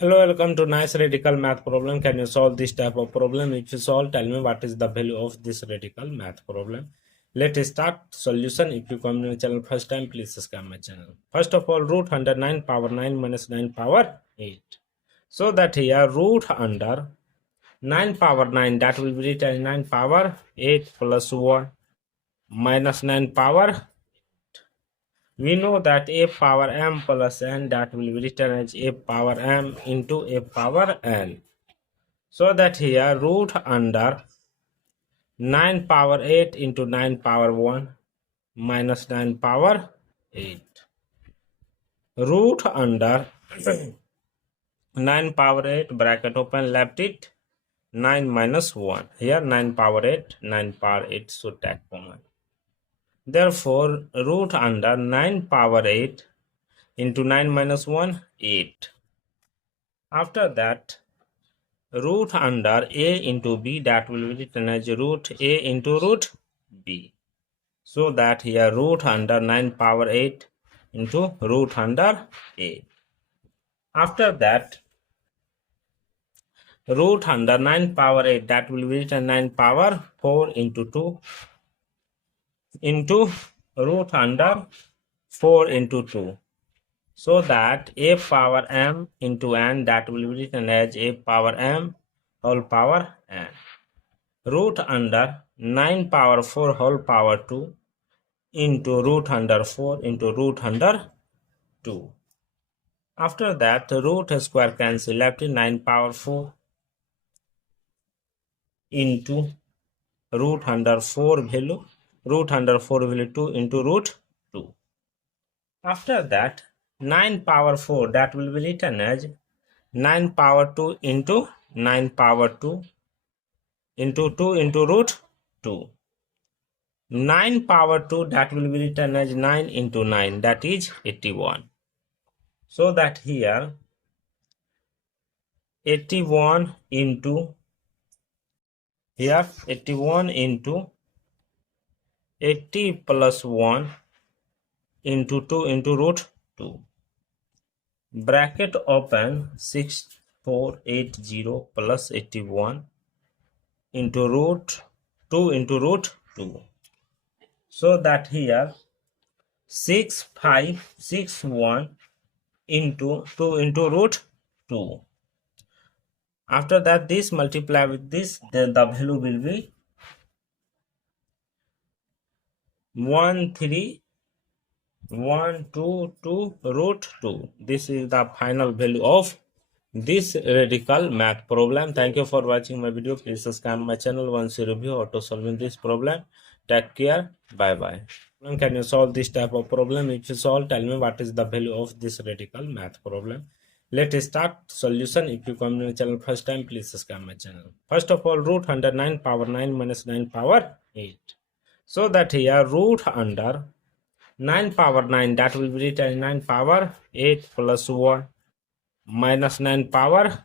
Hello, welcome to nice radical math problem. Can you solve this type of problem? If you solve, tell me what is the value of this radical math problem. Let's start solution. If you come to the channel first time, please subscribe my channel. First of all, root under 9 power 9 minus 9 power 8. So that here root under 9 power 9, that will be written 9 power 8 plus 1 minus 9 power. We know that a power m plus n, that will be written as a power m into a power n. So that here root under 9 power 8 into 9 power 1 minus 9 power 8. Root under 9 power 8 bracket open left it 9 minus 1. Here 9 power 8, 9 power 8 should take common. Therefore root under 9 power 8 into 9 minus 1, 8. After that root under a into b, that will be written as root a into root b. So that here root under 9 power 8 into root under a. After that root under 9 power 8, that will be written 9 power 4 into 2 into root under 4 into 2. So that a power m into n, that will be written as a power m whole power n. Root under 9 power 4 whole power 2 into root under 4 into root under 2. After that root square cancel, left in 9 power 4 into root under 4 value, root under 4 value 2 into root 2. After that 9 power 4, that will be written as 9 power 2 into 9 power 2 into 2 into root 2. 9 power 2, that will be written as 9 into 9, that is 81. So that here 81 into 80 plus 1 into 2 into root 2. Bracket open 6480 plus 81 into root 2 into root 2. So that here 6561 into 2 into root 2. After that this multiply with this, then the value will be 13122 root 2. This is the final value of this radical math problem. Thank you for watching my video. Please subscribe my channel once you review auto solving this problem. Take care. Bye bye. Can you solve this type of problem? If you solve, tell me what is the value of this radical math problem. Let's start solution. If you come to the channel first time, please subscribe my channel. First of all, root under 9 power 9 minus 9 power 8. So that here root under 9 power 9, that will be written 9 power 8 plus 1 minus 9 power 8.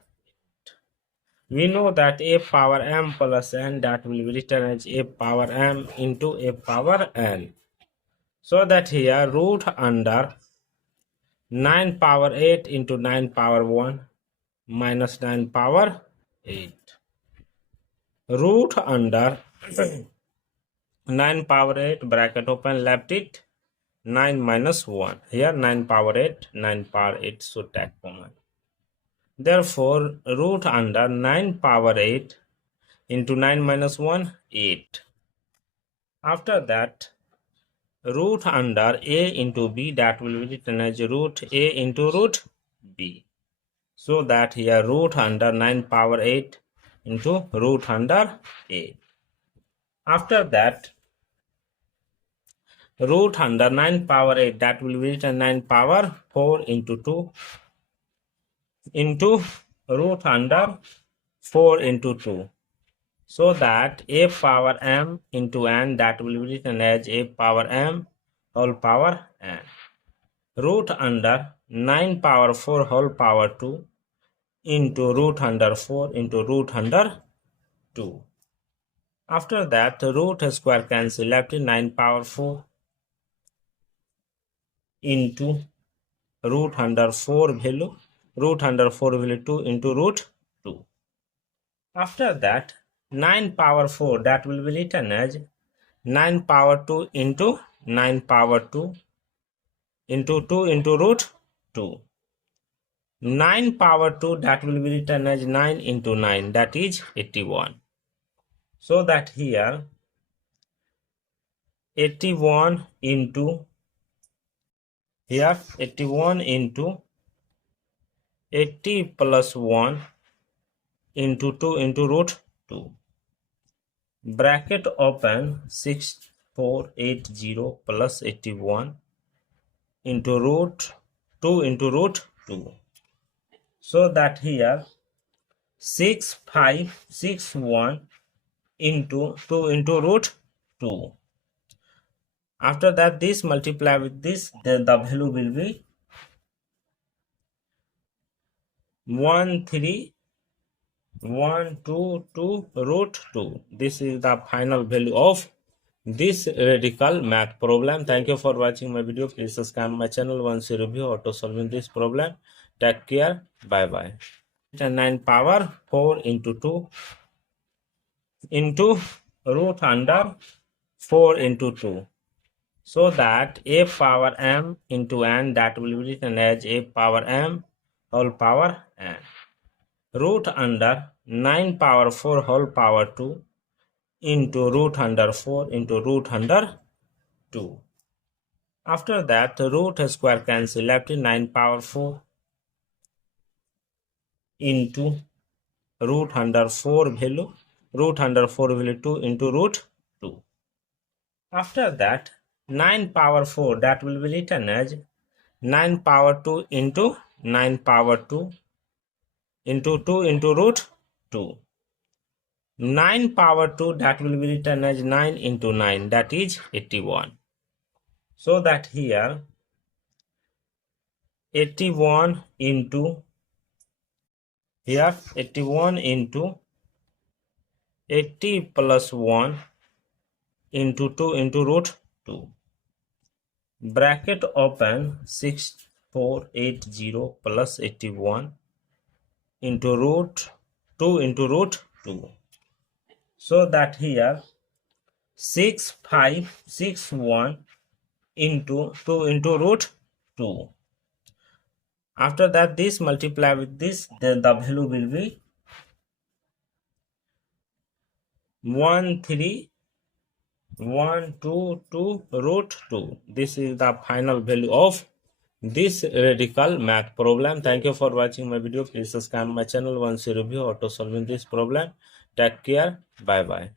We know that a power m plus n, that will be written as a power m into a power n. So that here root under 9 power 8 into 9 power 1 minus 9 power 8. Root under 9 power 8 bracket open left it 9 minus 1. Here 9 power 8, 9 power 8 should take common. Therefore root under 9 power 8 into 9 minus 1, 8. After that root under a into b, that will be written as root a into root b. So that here root under 9 power 8 into root under a. After that root under 9 power 8, that will be written 9 power 4 into 2 into root under 4 into 2. So that a power m into n, that will be written as a power m whole power n. Root under 9 power 4 whole power 2 into root under 4 into root under 2. After that root square cancel, left in 9 power 4 into root under 4 value, root under 4 will be 2 into root 2. After that 9 power 4, that will be written as 9 power 2 into 9 power 2 into 2 into root 2. 9 power 2, that will be written as 9 into 9, that is 81. So that here 81 into 80 plus 1 into 2 into root 2. Bracket open 6480 plus 81 into root 2 into root 2. So that here 6561 into 2 into root 2. After that this multiply with this, then the value will be 13122 root 2. This is the final value of this radical math problem. Thank you for watching my video. Please subscribe my channel once you review how to solving this problem. Take care. Bye bye. 9 power 4 into 2 into root under 4 into 2. So that a power m into n, that will be written as a power m whole power n. Root under 9 power 4 whole power 2 into root under 4 into root under 2. After that root square cancel, left in 9 power 4 into root under 4 value, root under 4 value 2 into root 2. After that 9 power 4, that will be written as 9 power 2 into 9 power 2 into 2 into root 2. 9 power 2, that will be written as 9 into 9, that is 81. So that here 81 into 80 plus 1 into 2 into root 2. Bracket open 6480 plus 81 into root 2 into root 2. So that here 6561 into 2 into root 2. After that this multiply with this, then the value will be 13122 root 2. This is the final value of this radical math problem. Thank you for watching my video. Please subscribe my channel once you review how to solving this problem. Take care. Bye bye.